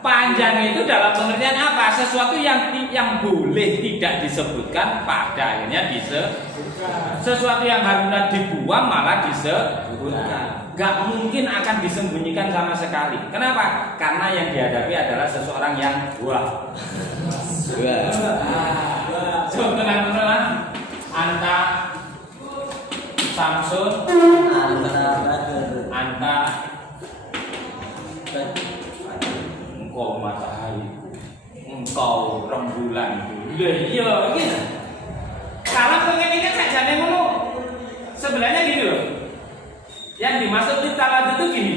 Panjang itu dalam pengertian apa? Sesuatu yang boleh tidak disebutkan pada akhirnya disebutkan. Sesuatu yang harusnya dibuang malah disebutkan. Gak mungkin akan disembunyikan sama sekali. Kenapa? Karena yang dihadapi adalah seseorang yang buah. Contohnya Anta Samsun Anta engkau matahari, engkau rembulan. Iya, gitu. Kalau pengen ini saja ngono. Sebenarnya gini loh. Yang dimaksud ditaladud itu gini.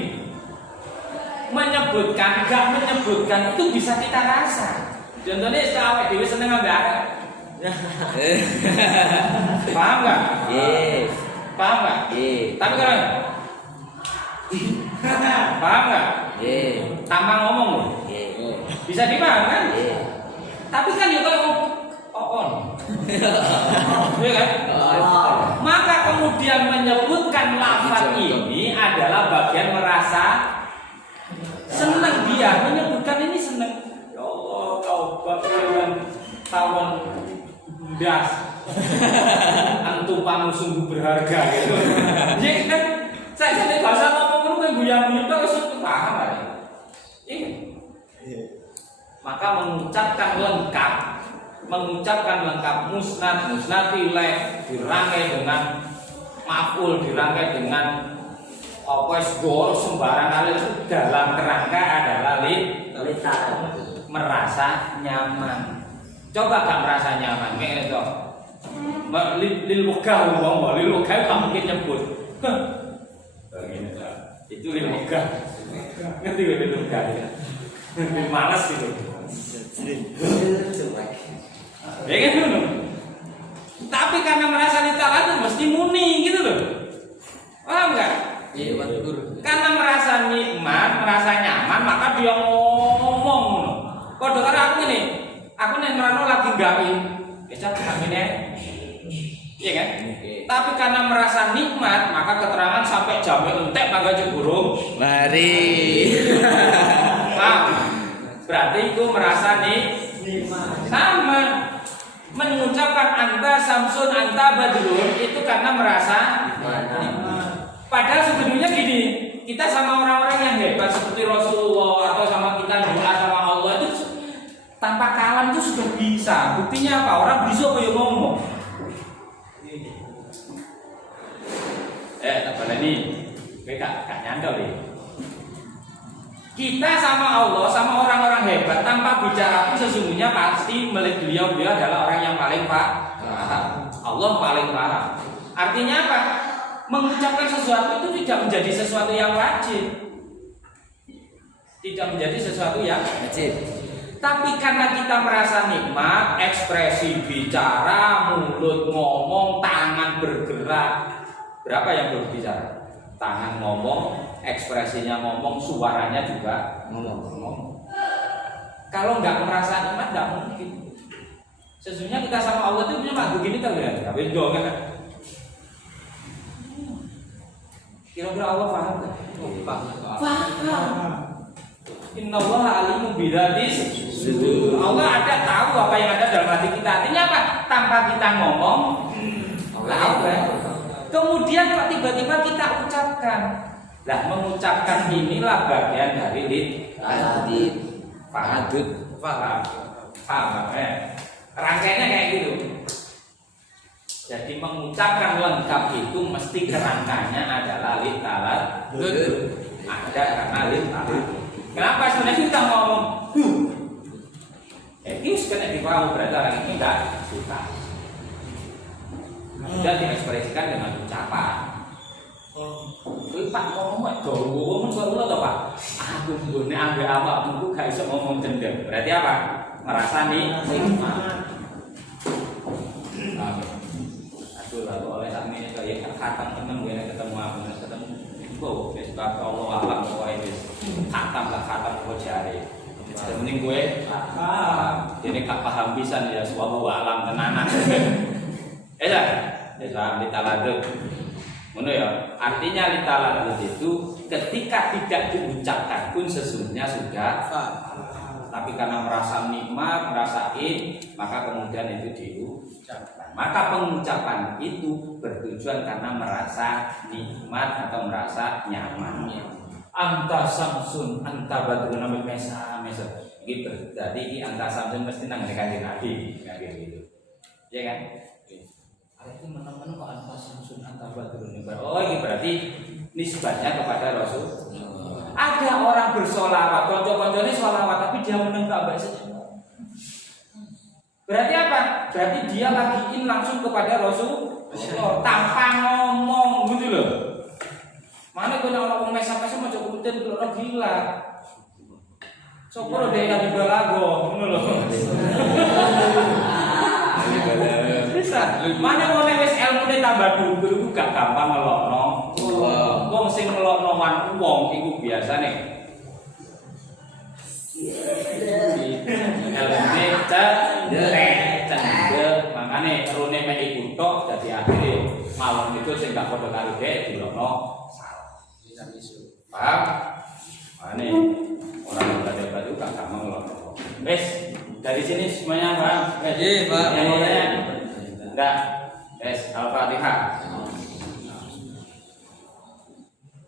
Menyebutkan, enggak menyebutkan itu bisa kita rasa. Contohnya awake dhewe seneng ambek arek. Paham enggak? Yes. Paham enggak? Yes. Tapi kalau paham enggak? Tanpa ngomong loh. Bisa dipaham kan? Tapi kan ya kalau on. Iya kan? Maka kemudian menyebutkan lafaz ini adalah bagian merasa senang dia menyebutkan ini senang. Ya Allah, kau bagian tawon das. Antum pamu sungguh berharga gitu. Jadi kan saya tidak bahasa ngomong kan guyon-guyon terus paham lah. Ini. Maka mengucapkan lengkap musnad ilaih dirangkai dengan maf'ul, dirangkai dengan segala sembarang hal itu dalam kerangka adalah merasa nyaman. Coba gak merasa nyaman kayak itu. Lil wegah gak mungkin nyebut. Itu lil wegah. Ngerti gak lil wegah ya? Males gitu. Ya kan dulu. Tapi karena merasa ditalat mesti muni gitu loh. Paham enggak? Iya, betul. Karena merasa nikmat, merasa nyaman, maka dia ngomong. Padahal karena aku ini, aku nerano lagi gawe. Bisa ini. Iya kan? Tapi karena merasa nikmat, maka keterangan sampai jambe entek maka jeburung. Mari. Paham? Berarti itu merasa nikmat. Sama. Mengucapkan anta samsun anta badrun itu karena merasa nikmat. Padahal sebenarnya gini, kita sama orang-orang yang hebat seperti Rasulullah atau sama kita doa sama Allah itu tanpa kalam itu sudah bisa. Buktinya apa? Orang bisa kayak ngomong. Tak baleni. Kowe gak nyandol deh. Kita sama Allah, sama orang-orang hebat tanpa bicara pun sesungguhnya pasti melihat beliau adalah orang yang paling paham. Allah paling paham. Artinya apa? Mengucapkan sesuatu itu tidak menjadi sesuatu yang wajib. Tidak menjadi sesuatu yang wajib. Tapi karena kita merasa nikmat, ekspresi bicara, mulut ngomong, tangan bergerak. Berapa yang berbicara? Tangan ngomong, ekspresinya ngomong, suaranya juga ngomong. Kalau nggak merasa nikmat, nggak mungkin. Sesungguhnya kita sama Allah itu punya makhluk gini tahu ya? Tapi dong kan? Kira-kira Allah paham nggak? Paham. Innallaha alimun bidzati sudur. Allah ada tahu apa yang ada dalam hati kita. Artinya apa? Tanpa kita ngomong, tahu kan? Kemudian kok tiba-tiba kita ucapkan. Nah, mengucapkan inilah bagian dari paham. Rangkaiannya kayak gitu. Jadi mengucapkan lengkap itu mesti kerangkanya adalah litalat. Ada karena litalat. Kenapa sebenarnya kita ngomong? Ini sebenarnya dipahami berarti orang ini enggak suka. Dan diekspresikan dengan ucapan. Pak ngomong ngomong baru atau Pak? Aku nggone ambek awakmu gak iso ngomong cendeng. Berarti apa? Merasa nikmat. Aduh lalu oleh sakmene kaya khatam temen gue ketemu aku ketemu. Kok wis Allah alam pokoke wis khatam kok jare. Mending gue ini gak paham pisan ya suatu alam tenanan. Litaladut. Ngono ya. Artinya litaladut itu ketika tidak diucapkan pun sesungguhnya sudah. Tapi karena merasa nikmat, merasain, maka kemudian itu diucapkan. Maka pengucapan itu bertujuan karena merasa nikmat atau merasa nyaman. Anta samsun, anta badrun ambil mesa. Gitu. Jadi ini anta samsun mesti nang kanjeng Nabi, kayak gitu. Ya kan? Itu menemukan kok anta samsun anta badrun. Oh, ini berarti nisbatnya kepada Rasul. Ada orang bersolawat, konco-koncone solawat, tapi dia menengah baca. Berarti apa? Berarti dia lagiin langsung kepada Rasul tanpa ngomong, gitu loh. Mana kau nak ngomong mesa-mesa macam kumten kalau gila. Sopro dia yang dibalago, gitu loh. Bisa. Mana mau wis ilmu tambah dhuwur gak gampang ngelokno. Wong sing ngelokno wan wong iku biasane Mane rune mek iku tok dadi akhire mawon itu sing gak padha karo dhek dilono salah. Paham? Mane orang hebat itu gak gampang loh. Wes, dari sini semuanya paham? Iya, Pak. Yang mau tanya? Enggak. Wes, Al-Fatihah.